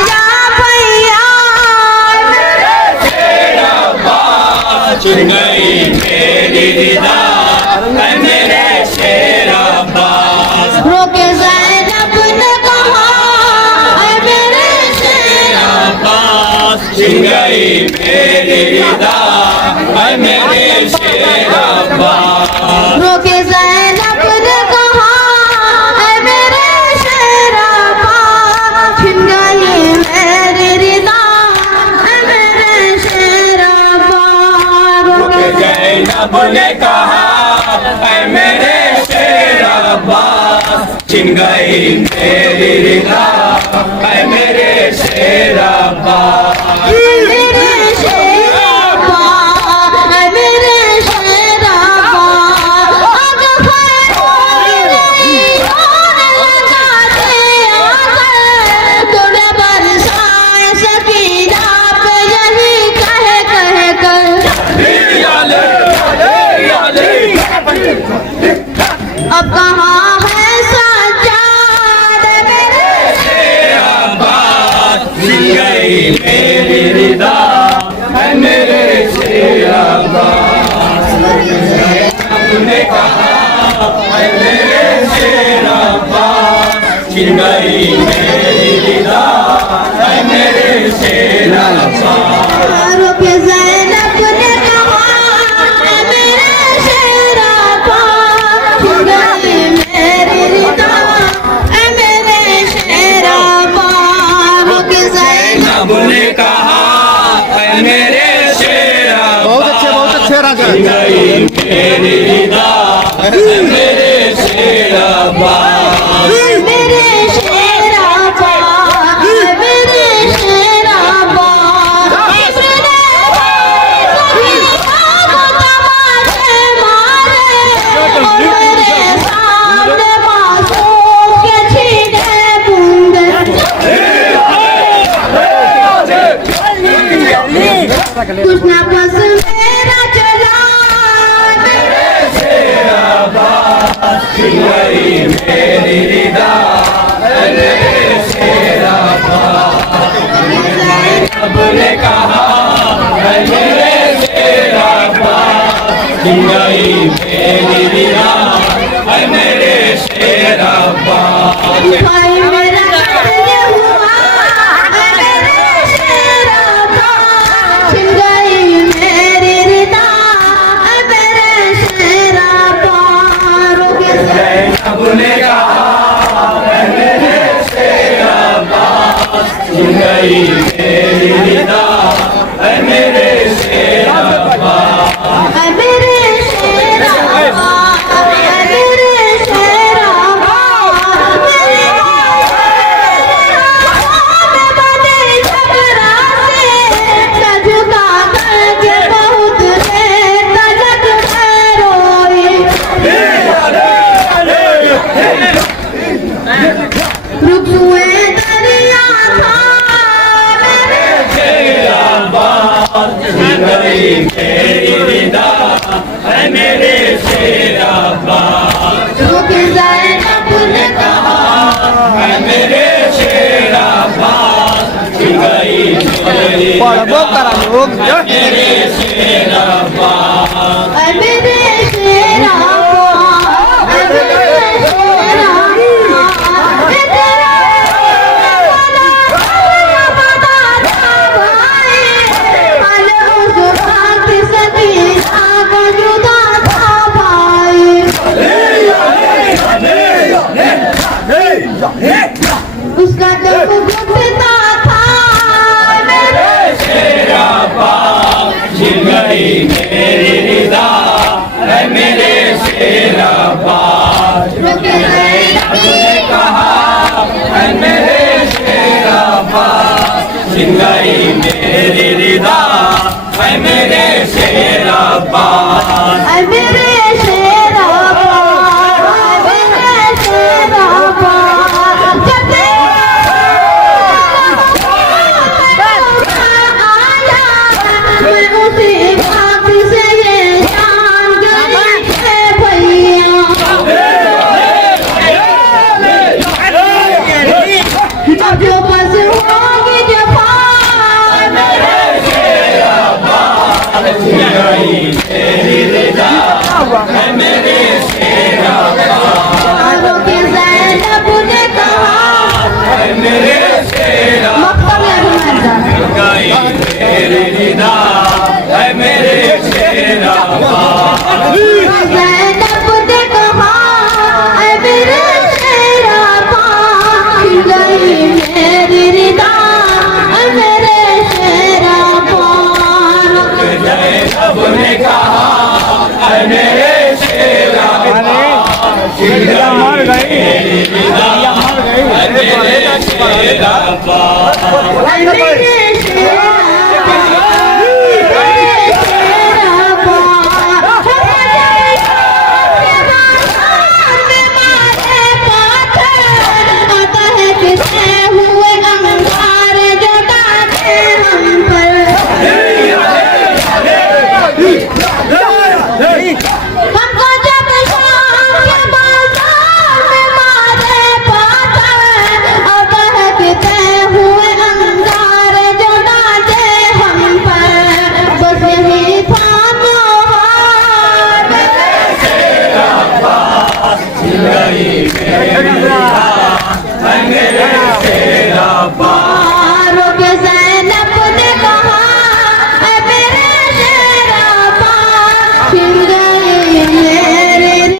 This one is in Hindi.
या भैया चुन गई मेरी रिदा मेरे शेर अब्बास रोके ज़ैनब ने कहा ऐ मेरे शेर अब्बास चुन गई मेरी रिदा मेरे शेर अब्बास रोके ज़ैनब ने कहा ऐ मेरे शेर अब्बास छिन गई मेरी रिदा ऐ मेरे शेर अब्बास रोके ज़ैनब ने कहा ऐ मेरे शेर अब्बास छिन गई मेरी रिदा ऐ मेरे शेर अब्बास मेरे शेर अब्बास ऐ मेरे शेर अब्बास अग खैर नहीं होने लगाते आकर तोड़े बरसाए सकीना पे यही कहे कर अब कहाँ है सज्जाद मेरे अब्बास छिन गई मेरी रिदा ऐ मेरे शेर अब्बास ने कहा ऐ मेरे शेर अब्बास छिन गई मेरी रिदा ऐ मेरे शेर अब्बास रोके ज़ैनब ने कहा ऐ मेरे शेर अब्बास छिन गई मेरी रिदा ऐ मेरे शेर अब्बास रोके ज़ैनब नब ने कहा ऐ मेरे शेर बहुत अच्छे राजा छिन गई मेरी रिदा ऐ मेरे शेर अब्बास मेरे शेर अब्बास मेरे शेर अब्बास इब्ने तमाशे मारे और मेरे सामने मासूम के छीने बूंदे कुछ ना बस मेरा चला छिन गई मेरी रिदा ऐ मेरे शेर अब्बास नब ने कहा ऐ मेरे शेर अब्बास छिन गई मेरी रिदा ऐ मेरे शेर अब्बास भाई मेरा ये हुआ ऐ मेरे शेर अब्बास छिन गई मेरी रिदा ऐ मेरे शेर अब्बास रोके नब ने कहा ऐ मेरे शेर अब्बास छिन गई मेरी रिदा ऐ मेरे शेर अब्बास ऐ मेरे शेर अब्बास ऐ मेरे शेर अब्बास मेरे बने छबरा से झुका करके बहुत देर तलक मैं रोई रुक हुए दरिया था मेरे शेर अब्बास छिन गई मेरी रिदा ऐ मेरे शेर अब्बास रोके ज़ैनब ने कहा ऐ मेरे शेर अब्बास छिन गई मेरी रिदा मेरे शेर अब्बास ऐ मेरे शेर अब्बास ऐ मेरे शेर अब्बास ऐ तेरे बता भाई अल उस वक्त सकीना को जुदा था भाई उसका जब घुटता था मेरे शेर अब्बास छिन गई मेरी रिदा ऐ मेरे शेर अब्बास रोके ज़ैनब ने कहा ऐ मेरे शेर अब्बास छिन गई मेरी रिदा ऐ मेरे शेर अब्बास ऐ मेरे शेर अब्बास ऐ मेरे शेर अब्बास जब आया मैं उसी बात से ये जान गई है भैया जब जो बस हो रिदा है मेरे शेरा ज़ैनब ने कहा ऐ मेरे शेरा पार गई मेरी रिदा ऐ मेरे शेरा पार जैनब ने कहा ऐ मेरे शेरा मर गई मेरे शेरा मेरे शेरा मेरे शेरा